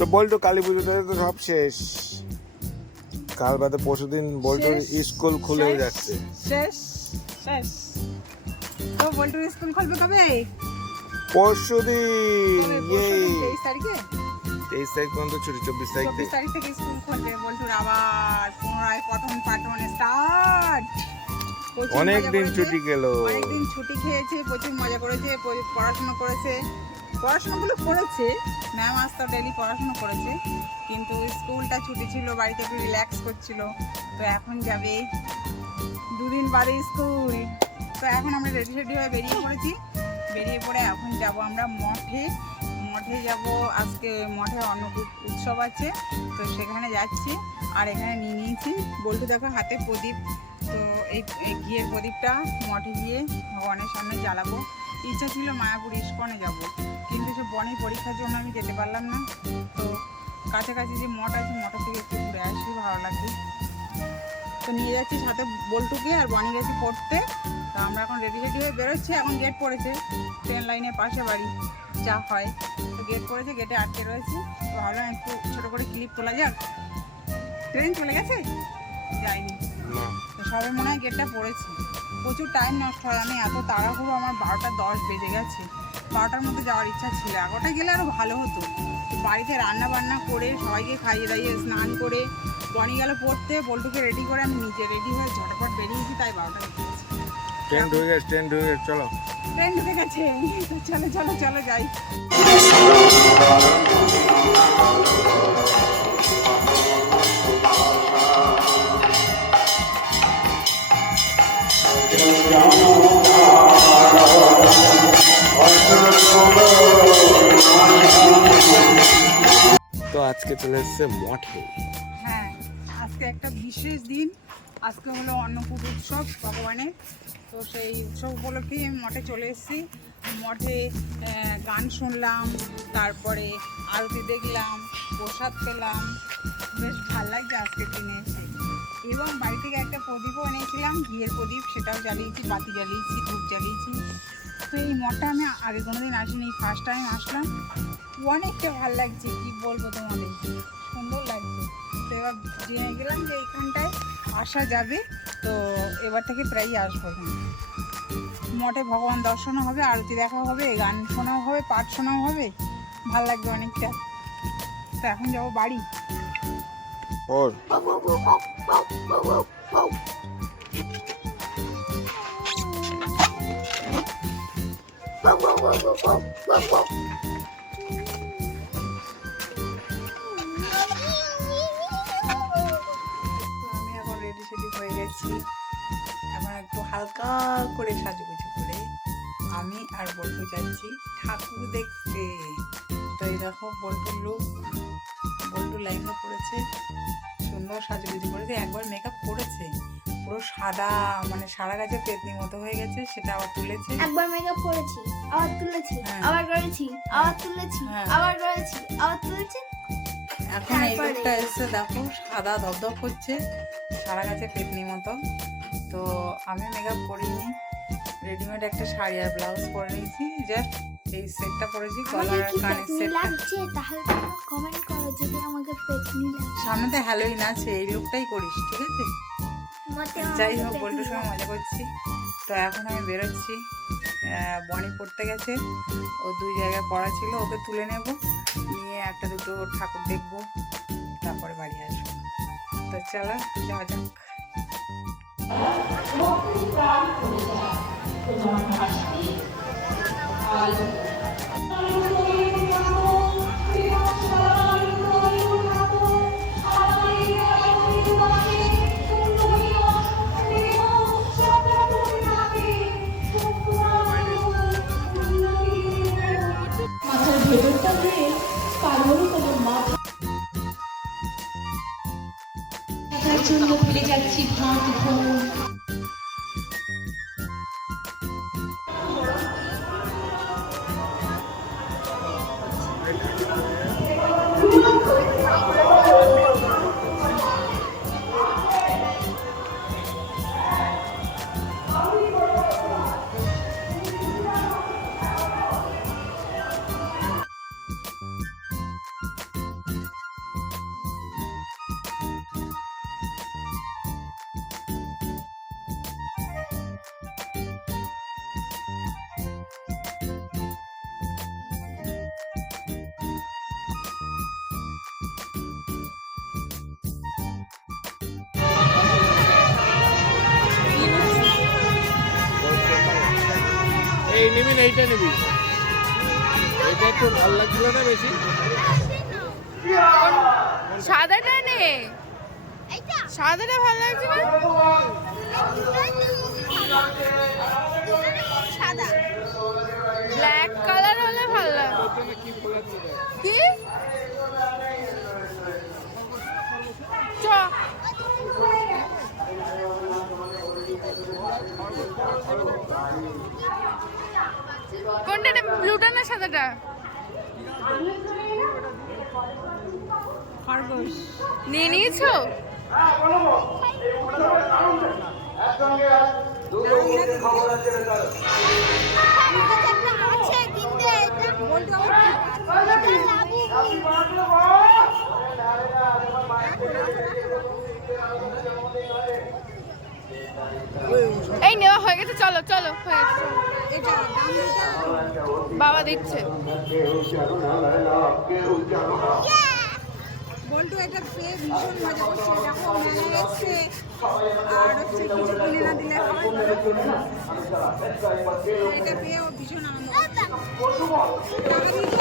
তো বল্টু কালী পুজোতে তো সব শেষ। কাল বাদে পরশু দিন বল্টুর স্কুল শেষ, যাচ্ছে। শেষ। শেষ। তো বল্টুর স্কুল খুলবে কবে? পরশু দিন? ইয়ে। পরশুদিন, তেইশ তারিখে? তেইশ তারিখ পর্যন্ত ছুটি চব্বিশ তারিখ চব্বিশ তারিখ থেকে স্কুল খুলবে বল্টুর আবার। পুনরায় পঠন পাঠন স্টার্ট অনেক দিন ছুটি গেল। অনেকদিন ছুটি খেয়েছে প্রচুর মজা করেছে পড়াশোনা করেছে। পড়াশোনাগুলো করেছে। ম্যাম আজ তো ডেলি পড়াশোনা করেছে। কিন্তু স্কুলটা ছুটি ছিল, বাড়িতে একটু রিল্যাক্স করছিল। তো এখন যাবে। দুদিন বাদে স্কুল। তো এখন আমরা রেডি রেডি হয়ে বেরিয়ে পড়েছি। বেরিয়ে পড়ে এখন যাব আমরা মঠে। মঠে যাব। আজকে মঠে অন্ন উৎসব আছে। তো সেখানে যাচ্ছি। আর এখানে নিয়ে নিয়েছি। বল্টু দেখো হাতে প্রদীপ। তো এই এই ঘিয়ের প্রদীপটা মঠে গিয়ে ভগবানের সামনে জ্বালাবো। ইচ্ছা ছিল মায়াপুর ইস্কনে যাব, কিন্তু সে বনের পরীক্ষার জন্য আমি যেতে পারলাম না। তো কাছাকাছি যে মঠ আছে মঠ থেকে একটু ঘুরে আসি, ভালো লাগবে। তো নিয়ে যাচ্ছি সাথে বল্টুকে আর বনি গেছি পড়তে। তো আমরা এখন রেডি রেডি হয়ে বেরোচ্ছি। এখন গেট পড়েছে ট্রেন লাইনের পাশে বাড়ি, যা হয়। তো গেট পড়েছে গেটে আটকে রয়েছি। তো ভাবলাম একটু ছোটো করে ক্লিপ তোলা যাক। ট্রেন চলে গেছে? যায়নি। না। তো সবে মনে হয় গেটটা পড়েছে। প্রচুর টাইম নষ্ট হয়। আমি এত তাড়াহুড়ো আমার বারোটা দশ বেজে গেছে। বারোটার মধ্যে যাওয়ার ইচ্ছা ছিল। এগারোটা গেলে আরও ভালো হতো। বাড়িতে রান্না বান্না করে সবাইকে খাইয়ে দাইয়ে স্নান করে বনি গেল পড়তে বল্টুকে রেডি করে আমি নিজে রেডি হয়ে ঝটপট বেরিয়েছি তাই বারোটা ট্রেন ঢুকে গেছে ট্রেন ঢুকে চলো। ট্রেন ঢুকে গেছে। চলো চলো চলো যাই। আজকে চলে এসছে মঠে। হ্যাঁ আজকে একটা বিশেষ দিন। আজকে হলো অন্নকূট উৎসব ভগবানের। তো সেই উৎসব উপলক্ষে আমি মঠে চলে এসেছি। মঠে গান শুনলাম, তারপরে আরতি দেখলাম, প্রসাদ পেলাম। বেশ ভালো লাগছে আজকের দিনে। এবং বাড়ি থেকে একটা প্রদীপও এনেছিলাম, ঘিয়ের প্রদীপ, সেটাও জ্বালিয়েছি, বাতি জ্বালিয়েছি, ধূপ জ্বালিয়েছি। তো এই মঠটা আমি আগে কোনো দিন আসিনি ফার্স্ট টাইম আসলাম। অনেকটা ভালো লাগছে, কি বলব তোমাদের? সুন্দর লাগছে। তো এবার জেনে গেলাম যে এখানটায় আসা যাবে। তো এবার থেকে প্রায়ই আসব মঠে ভগবান দর্শনও হবে, আরতি দেখা হবে, গান শোনাও হবে, পাঠ শোনাও হবে। ভালো লাগবে অনেকটা। তো এখন যাব বাড়ি। ওর। আমি এখন রেডি সেডি হয়ে গেছি। এখন একটু হালকা করে সাজুগুজু করে আমি আর বল্টু যাচ্ছি ঠাকুর দেখতে। তো এই দেখো বল্টুর লুক বল্টু লেহেঙ্গা পরেছে সুন্দর সাজুগুজু করেছে। একবার মেকআপ করেছে। পুরো সাদা মানে সারা গাছে পেতনি মতো হয়ে গেছে সেটা আবার তুলেছে। একবার মেকআপ করেছি আবার তুলেছি হ্যাঁ। আবার করেছি আবার তুলেছি হ্যাঁ। আবার করেছি আবার তুলেছি। এখন এই? লুকটা এসে দেখো সাদা ধপধপ করছে সারা গাছে পেতনি মতো। তো আমি মেকআপ করিনি রেডিমেড একটা শাড়ি আর ব্লাউজ পরে নিয়েছি জাস্ট এই সেটটা পরেছি আমাকে গলার কি কানের সেটটা। লাগছে? তাহলে কমেন্ট করো যদি আমাকে পেতনি লাগছে। সামনে তো হ্যালোইন আছে এই লুকটাই করিস ঠিক আছে? যাই হোক বল্টুর সঙ্গে মজা করছি। তো এখন আমি বেরোচ্ছি। বনি পড়তে গেছে। ও দুই জায়গায় পড়া ছিল ওকে তুলে নেব। নিয়ে একটা দুটো ঠাকুর দেখব। তারপরে বাড়ি আসব। তো চলো যাওয়া যাক। মাথার দেখার জন্য ফিরে যাচ্ছি ভাত এই নিবি না এইটা নিবি। এটা একটু ভালো লাগছিল না বেশি? সাদাটা নে। সাদাটা ভালো লাগছে না? সাদা। ব্ল্যাক কালার হলে ভালো লাগে। কি? চ। কোনটা ব্লুটা না সাদাটা? খরগোশ। নিয়ে নিয়েছো? আছে কিন্তু এটা বলতো এই নেওয়া হয়ে গেছে চলো চলো হয়ে গেছে চলো। এটা দাম দিতে বাবা দিচ্ছে বল্টু, এটা পেয়ে ভীষণ মজা করছে, দেখো মেলায় এসছে আর হচ্ছে কিছু কিনে না দিলে হয় এটা পেয়ে ও ভীষণ আনন্দ। টাকা দিয়েছ?